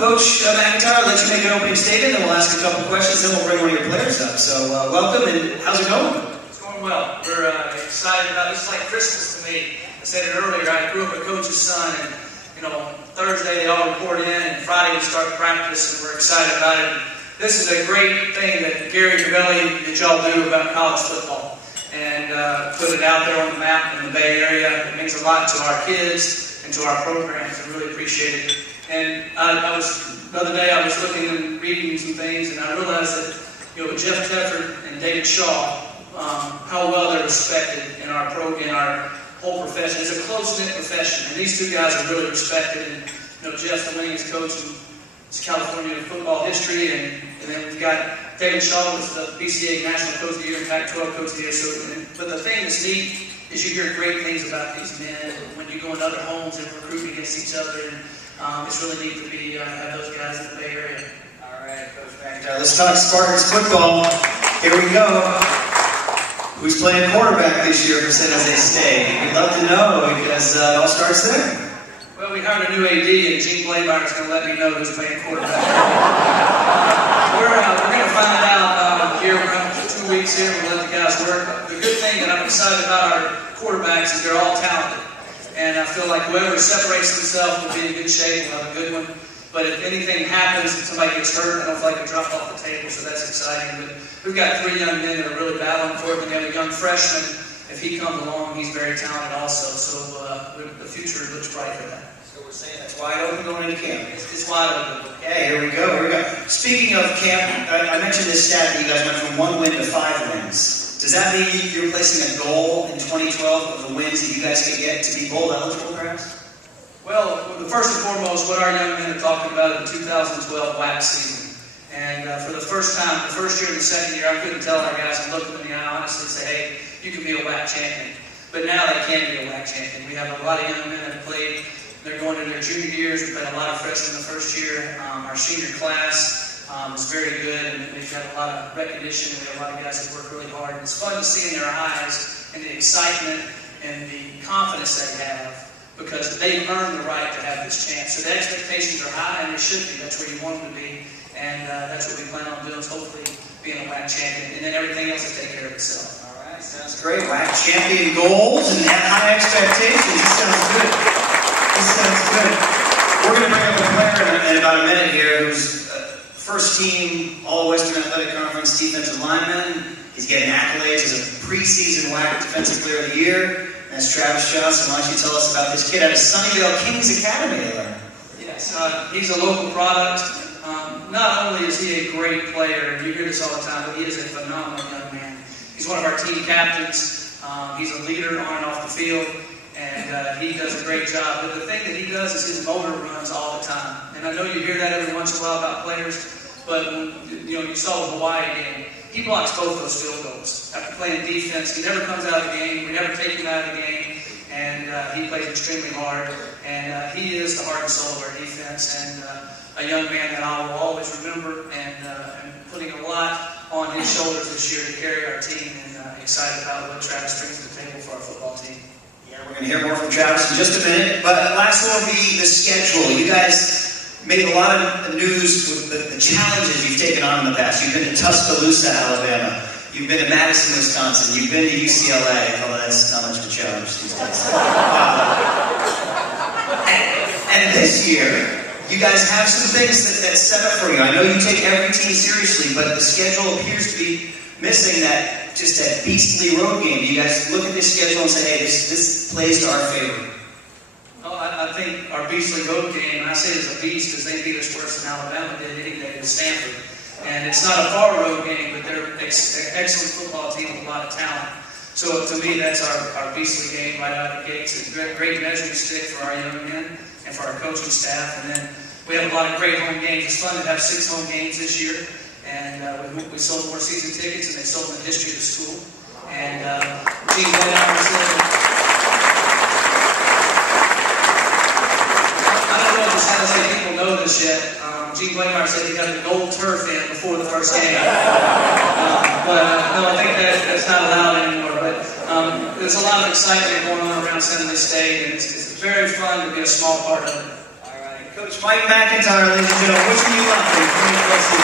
Coach MacIntyre, I'll let you make an opening statement, then we'll ask a couple questions, then we'll bring one of your players up. So welcome, and how's it going? It's going well. We're excited about this. It's like Christmas to me. I said it earlier, I grew up a coach's son, and Thursday they all report in, and Friday we start practice, and we're excited about it. This is a great thing that Gary Gavelli, that y'all do about college football, and put it out there on the map in the Bay Area. It means a lot to our kids and to our programs. I really appreciate it. And the other day I was looking and reading some things, and I realized that with Jeff Tedford and David Shaw, how well they're respected in our whole profession. It's a close-knit profession, and these two guys are really respected. And Jeff's the winningest coach in California football history, and then we've got David Shaw, who's the BCA National Coach of the Year and Pac-12 Coach of the Year. But the thing that's neat is you hear great things about these men when you go into other homes and recruit against each other. And it's really neat to have those guys in the Bay Area. All right, Coach MacIntyre, let's talk Spartans football. Here we go. Who's playing quarterback this year for San Jose State? We'd love to know because it all starts there. Well, we hired a new AD, and Gene Blameyer is going to let me know who's playing quarterback. We're going to find out here around 2 weeks here. We'll let the guys work. The good thing that I'm excited about our quarterbacks is they're all talented. And I feel like whoever separates himself will be in good shape. We'll have a good one. But if anything happens and somebody gets hurt, I don't feel like they're dropped off the table, so that's exciting. But we've got 3 young men that are really battling for it. And we have a young freshman. If he comes along, he's very talented also. So the future looks bright for that. So we're saying that's wide open going into camp. It's wide open. Okay, here we go. Speaking of camp, I mentioned this stat that you guys went from 1 win to 5 wins. Does that mean you're placing a goal in 2012 of the wins that you guys could get to be bowl eligible, perhaps? Well, first and foremost, what our young men are talking about is the 2012 WAC season. And for the first time, the first year and the second year, I couldn't tell our guys and look them in the eye honestly and say, hey, you can be a WAC champion. But now they can be a WAC champion. We have a lot of young men that have played. They're going into their junior years. We've had a lot of freshmen in the first year. Our senior class is very good, and we've got a lot of recognition. We have a lot of guys that work really hard. And it's fun to see in their eyes and the excitement and the confidence they have, because they've earned the right to have this chance. So the expectations are high, and they should be. That's where you want them to be. And that's what we plan on doing, is hopefully being a WAC champion. And then everything else will take care of itself. All right, sounds great. WAC champion goals and have high expectations. This sounds good. We're going to bring up a player in about a minute here who's first team All-Western Athletic Conference defensive lineman. He's getting accolades as a preseason WAC Defensive Player of the Year. That's Travis Johnson. Why don't you tell us about this kid out of Sunnyvale Kings Academy, I learned? Yes, he's a local product. Not only is he a great player, and you hear this all the time, but he is a phenomenal young man. He's one of our team captains. He's a leader on and off the field, and he does a great job. But the thing that he does is his motor runs all the time. And I know you hear that every once in a while about players, but you saw the Hawaii game. He blocks both those field goals. After playing defense, he never comes out of the game. We never take him out of the game. And he plays extremely hard. And he is the heart and soul of our defense. And a young man that I will always remember, and putting a lot on his shoulders this year to carry our team. And excited about what Travis brings to the table for our football team. Yeah, we're going to hear more from Travis in just a minute. But last one will be the schedule. You guys made a lot of news with the challenges you've taken on in the past. You've been to Tuscaloosa, Alabama. You've been to Madison, Wisconsin. You've been to UCLA. Oh, that's not much of a challenge these days. And this year, you guys have some things that set up for you. I know you take every team seriously, but the schedule appears to be missing that beastly road game. Do you guys look at this schedule and say, hey, this plays to our favor? Well, I think our beastly road game, and I say it's a beast because they beat us worse than Alabama did any day at Stanford. And it's not a far road game, but they're an excellent football team with a lot of talent. So to me, that's our beastly game right out of the gates. It's a great measuring stick for our young men and for our coaching staff. And then we have a lot of great home games. It's fun to have 6 home games this year. And we sold more season tickets than they sold in the history of the school. And Gene Blameyer said, I don't know if the San Jose people know this yet. Gene Blameyer said he got the gold turf in before the first game. But no, I think that's not allowed anymore. But there's a lot of excitement going on around San Jose State, and it's very fun to be a small part of it. All right, Coach Mike MacIntyre, ladies and gentlemen, wishing you luck in 20 plus years.